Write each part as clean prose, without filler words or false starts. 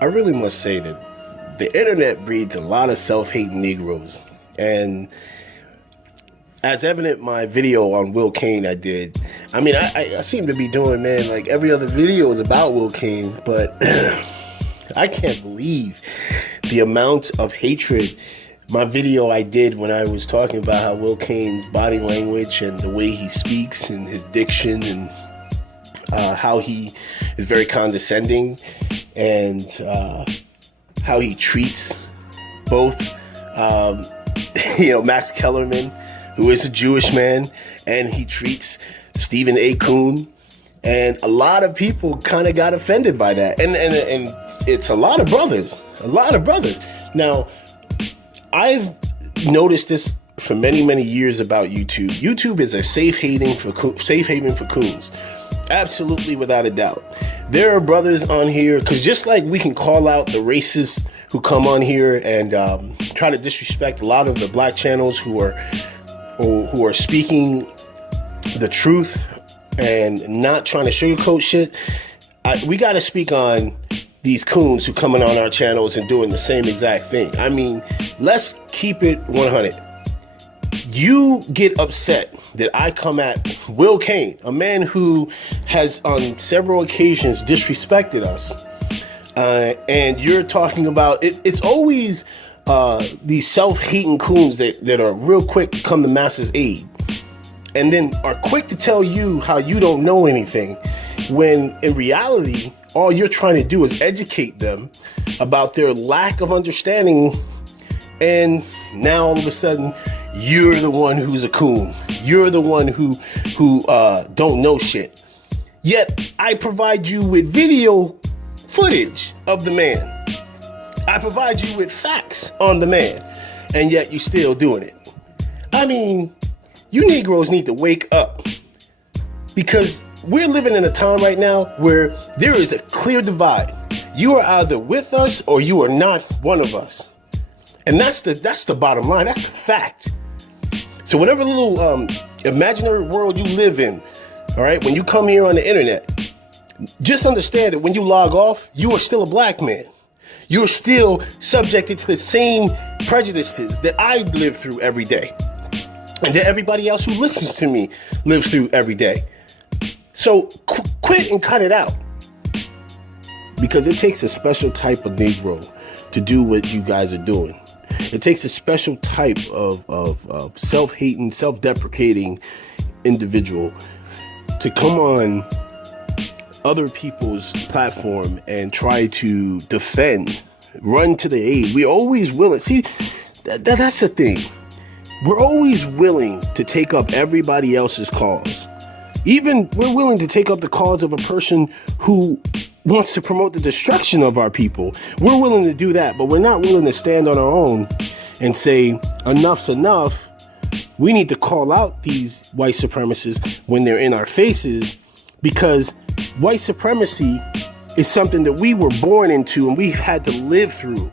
I really must say that the internet breeds a lot of self-hating Negroes. And as evident my video on Will Kane I did, I mean, I seem to be doing, man, like every other video is about Will Kane, but I can't believe the amount of hatred my video I did when I was talking about how Will Kane's body language and the way he speaks and his diction and how he is very condescending and how he treats both, Max Kellerman, who is a Jewish man, and he treats Stephen A. Coon. And a lot of people kind of got offended by that. And it's a lot of brothers. Now, I've noticed this for many, many years about YouTube. YouTube is a safe haven for coons. Absolutely, without a doubt. There are brothers on here, because just like we can call out the racists who come on here and try to disrespect a lot of the black channels who are speaking the truth and not trying to sugarcoat shit, we got to speak on these coons who coming on our channels and doing the same exact thing. I mean, let's keep it 100. You get upset that I come at Will Kane, a man who has on several occasions disrespected us, and you're talking about it's always these self-hating coons that are real quick to come to masses' aid, and then are quick to tell you how you don't know anything, when in reality all you're trying to do is educate them about their lack of understanding. And now all of a sudden you're the one who's a coon. You're the one who don't know shit. Yet I provide you with video footage of the man. I provide you with facts on the man, and yet you still doing it. I mean, you Negroes need to wake up, because we're living in a time right now where there is a clear divide. You are either with us or you are not one of us. And that's the bottom line. That's a fact. So whatever little imaginary world you live in, all right, when you come here on the internet, just understand that when you log off, you are still a black man. You're still subjected to the same prejudices that I live through every day, and that everybody else who listens to me lives through every day. So quit and cut it out, because it takes a special type of Negro to do what you guys are doing. It takes a special type of self-hating, self-deprecating individual to come on other people's platform and try to defend, run to the aid. We're always willing. See, that's the thing. We're always willing to take up everybody else's cause. Even we're willing to take up the cause of a person who wants to promote the destruction of our people. We're willing to do that, but we're not willing to stand on our own and say, enough's enough. We need to call out these white supremacists when they're in our faces, because white supremacy is something that we were born into and we've had to live through.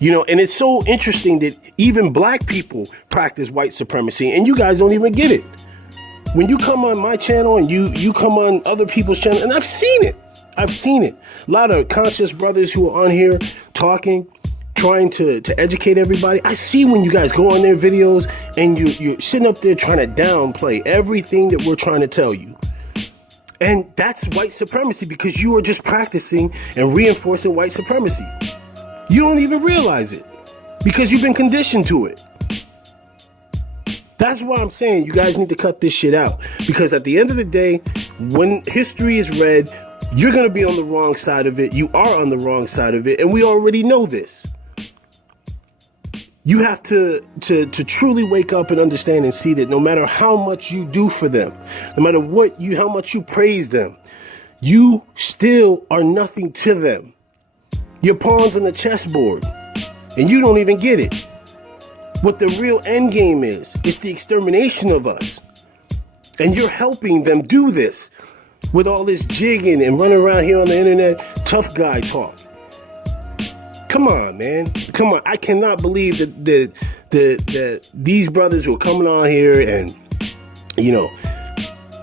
And it's so interesting that even black people practice white supremacy, and you guys don't even get it. When you come on my channel and you come on other people's channel, and I've seen it. A lot of conscious brothers who are on here talking, trying to educate everybody. I see when you guys go on their videos and you're sitting up there trying to downplay everything that we're trying to tell you. And that's white supremacy, because you are just practicing and reinforcing white supremacy. You don't even realize it, because you've been conditioned to it. That's why I'm saying you guys need to cut this shit out, because at the end of the day, when history is read, you're going to be on the wrong side of it. You are on the wrong side of it, and we already know this. You have to truly wake up and understand and see that no matter how much you do for them, no matter how much you praise them, you still are nothing to them. You're pawns on the chessboard, and you don't even get it. What the real end game is, it's the extermination of us. And you're helping them do this with all this jigging and running around here on the internet, tough guy talk. Come on, man. Come on. I cannot believe that these brothers who are coming on here and,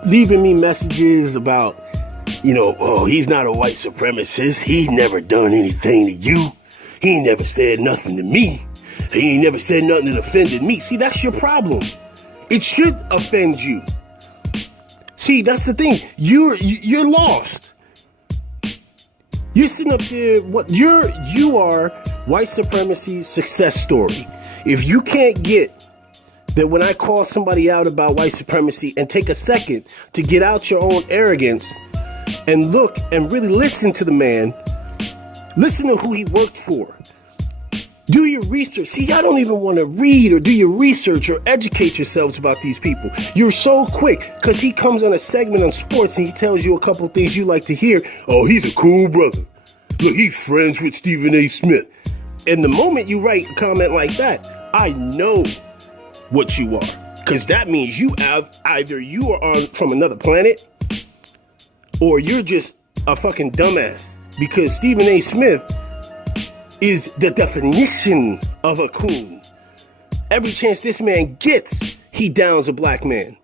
leaving me messages about oh, he's not a white supremacist. He never done anything to you. He ain't never said nothing to me. He ain't never said nothing that offended me. See, that's your problem. It should offend you. See, that's the thing. You're lost. You're sitting up there. You are white supremacy's success story. If you can't get that when I call somebody out about white supremacy and take a second to get out your own arrogance and look and really listen to the man, listen to who he worked for. Do your research. See, I don't even want to read or do your research or educate yourselves about these people. You're so quick because he comes on a segment on sports and he tells you a couple of things you like to hear. Oh, he's a cool brother. Look, he's friends with Stephen A. Smith. And the moment you write a comment like that, I know what you are. Because that means either you are from another planet or you're just a fucking dumbass. Because Stephen A. Smith is the definition of a coon. Every chance this man gets, he downs a black man.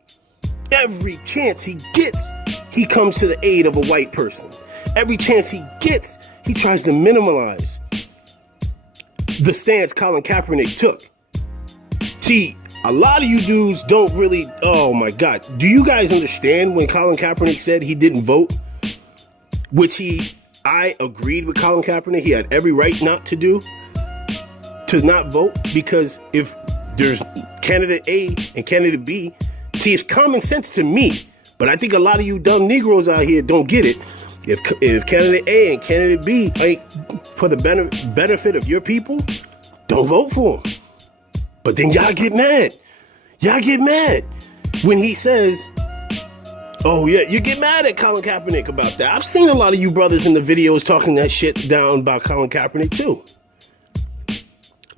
Every chance he gets, he comes to the aid of a white person. Every chance he gets, he tries to minimize the stance Colin Kaepernick took. See, a lot of you dudes don't really, oh my God. Do you guys understand when Colin Kaepernick said he didn't vote? I agreed with Colin Kaepernick. He had every right not to not vote, because if there's candidate A and candidate B, see, it's common sense to me, but I think a lot of you dumb Negroes out here don't get it. If candidate A and candidate B ain't for the benefit of your people, don't vote for them. But then y'all get mad. Y'all get mad when he says, oh, yeah, you get mad at Colin Kaepernick about that. I've seen a lot of you brothers in the videos talking that shit down about Colin Kaepernick, too.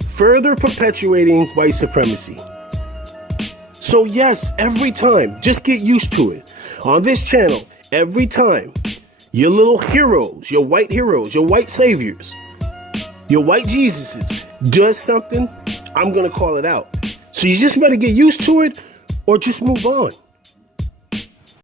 Further perpetuating white supremacy. So, yes, every time, just get used to it. On this channel, every time, your little heroes, your white saviors, your white Jesuses does something, I'm going to call it out. So you just better get used to it or just move on.